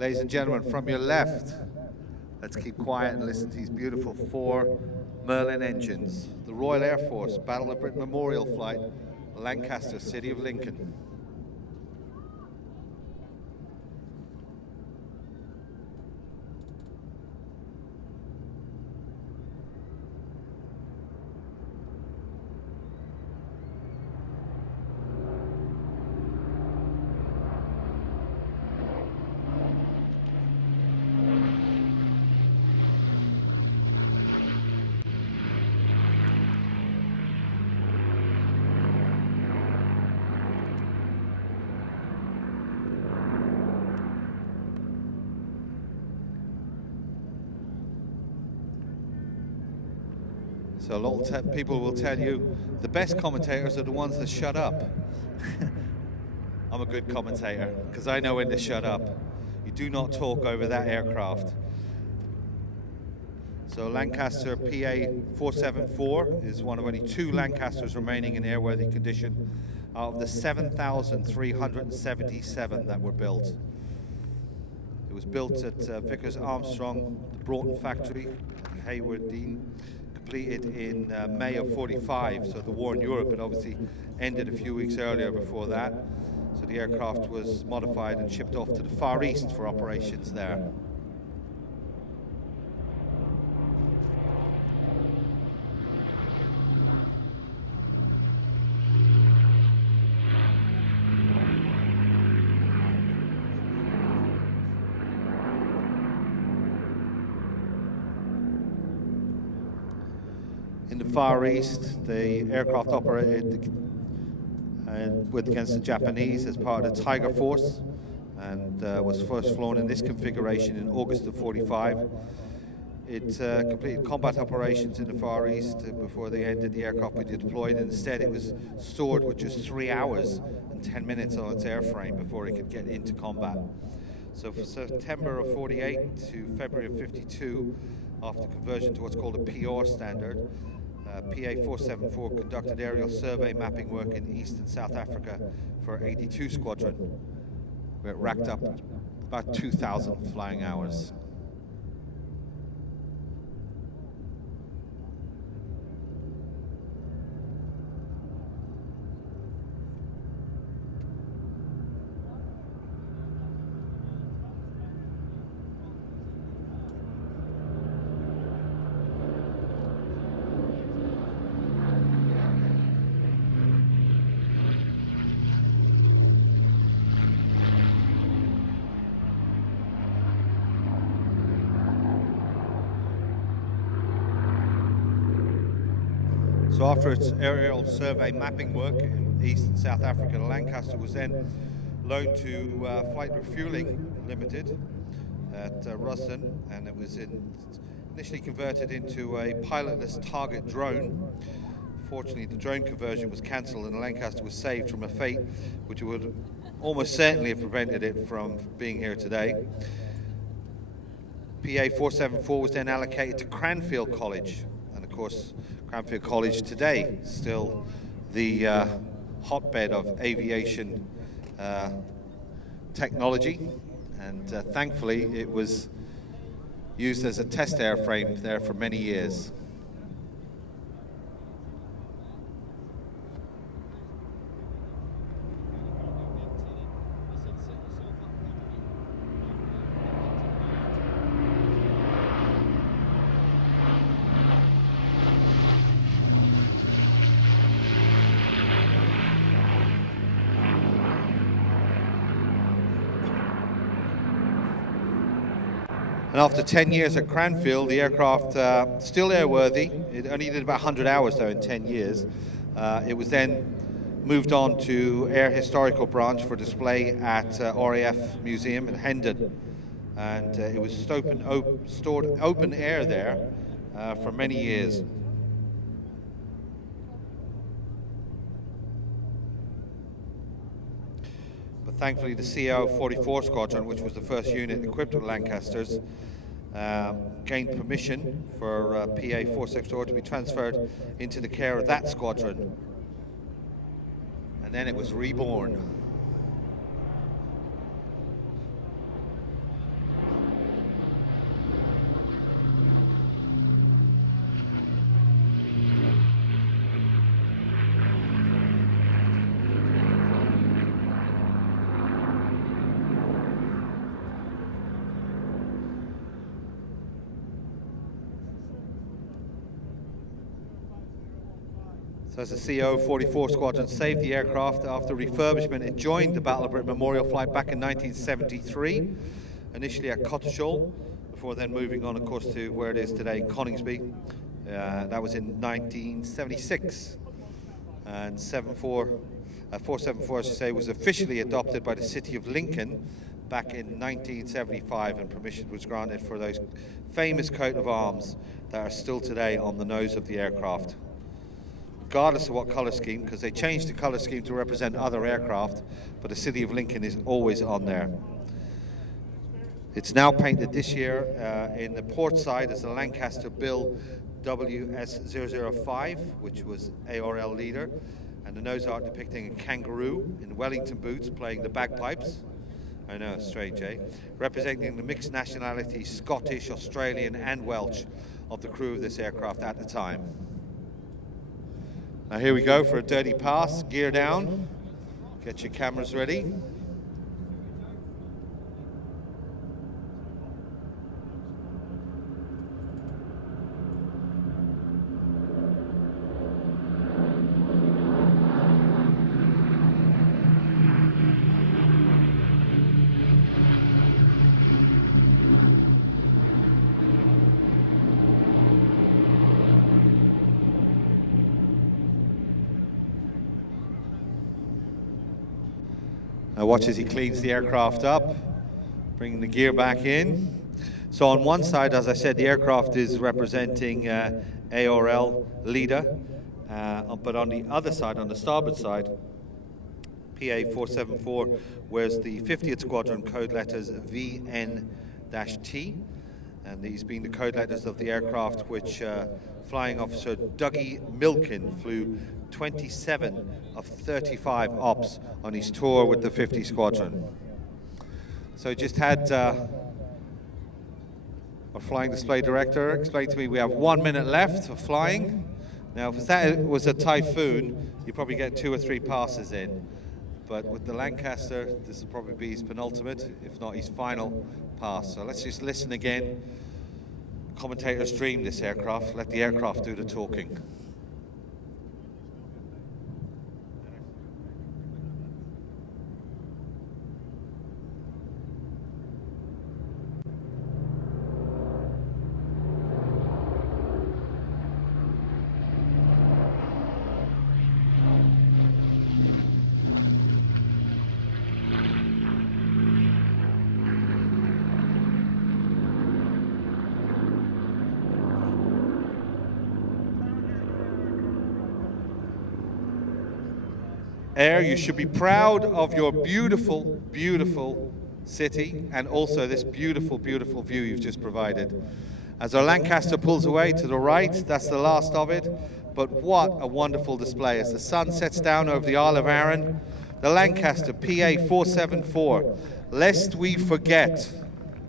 Ladies and gentlemen, from your left, let's keep quiet and listen to these beautiful 4 Merlin engines. The Royal Air Force Battle of Britain Memorial Flight, Lancaster, City of Lincoln. So a lot of people will tell you the best commentators are the ones that shut up. I'm a good commentator because I know when to shut up. You do not talk over that aircraft. So Lancaster PA 474 is one of only 2 Lancasters remaining in airworthy condition out of the 7,377 that were built. It was built at Vickers Armstrong, the Broughton factory, Haywardine, completed in May of 45, so the war in Europe had obviously ended a few weeks earlier before that. So the aircraft was modified and shipped off to the Far East for operations there. In the Far East, the aircraft operated against the Japanese as part of the Tiger Force, and was first flown in this configuration in August of 45. It completed combat operations in the Far East before they ended the aircraft being deployed, and instead it was stored with just 3 hours and 10 minutes on its airframe before it could get into combat. So from September of 48 to February of 52, after conversion to what's called a PR standard, PA 474 conducted aerial survey mapping work in East and South Africa for 82 Squadron, where it racked up about 2,000 flying hours. So after its aerial survey mapping work in East and South Africa, the Lancaster was then loaned to Flight Refueling Limited at Rusden, and it was initially converted into a pilotless target drone. Fortunately, the drone conversion was cancelled and the Lancaster was saved from a fate which would almost certainly have prevented it from being here today. PA 474 was then allocated to Cranfield College, and of course Cranfield College today, still the hotbed of aviation technology, and thankfully it was used as a test airframe there for many years. And after 10 years at Cranfield, the aircraft still airworthy. It only did about 100 hours though in 10 years. It was then moved on to Air Historical Branch for display at RAF Museum in Hendon. And it was stored open air there for many years. But thankfully the CO 44 Squadron, which was the first unit equipped with Lancasters, gained permission for PA 474 to be transferred into the care of that squadron. And then it was reborn. So as the CO 44 Squadron saved the aircraft after refurbishment, it joined the Battle of Britain Memorial flight back in 1973, initially at Cotteshaw, before then moving on, of course, to where it is today, Coningsby. That was in 1976. And 474, as I say, was officially adopted by the city of Lincoln back in 1975, and permission was granted for those famous coat of arms that are still today on the nose of the aircraft. Regardless of what colour scheme, because they changed the colour scheme to represent other aircraft, but the city of Lincoln is always on there. It's now painted this year in the port side as the Lancaster Bill WS005, which was ARL leader, and the nose art depicting a kangaroo in Wellington boots playing the bagpipes. I know, strange, eh? Representing the mixed nationality Scottish, Australian and Welsh of the crew of this aircraft at the time. Now here we go for a dirty pass, gear down, get your cameras ready. Now watch as he cleans the aircraft up, bringing the gear back in. So on one side, as I said, the aircraft is representing ARL leader, but on the other side, on the starboard side, PA474 wears the 50th Squadron code letters VN-T, and these being the code letters of the aircraft which Flying Officer Dougie Milken flew 27 of 35 ops on his tour with the 50 Squadron. So just had our flying display director explain to me we have 1 minute left of flying. Now if that was a typhoon, you probably get 2 or 3 passes in. But with the Lancaster, this will probably be his penultimate, if not his final pass. So let's just listen again. Commentators dream this aircraft, let the aircraft do the talking. Ayr, you should be proud of your beautiful, beautiful city and also this beautiful, beautiful view you've just provided. As our Lancaster pulls away to the right, that's the last of it, but what a wonderful display. As the sun sets down over the Isle of Arran, the Lancaster PA474, lest we forget.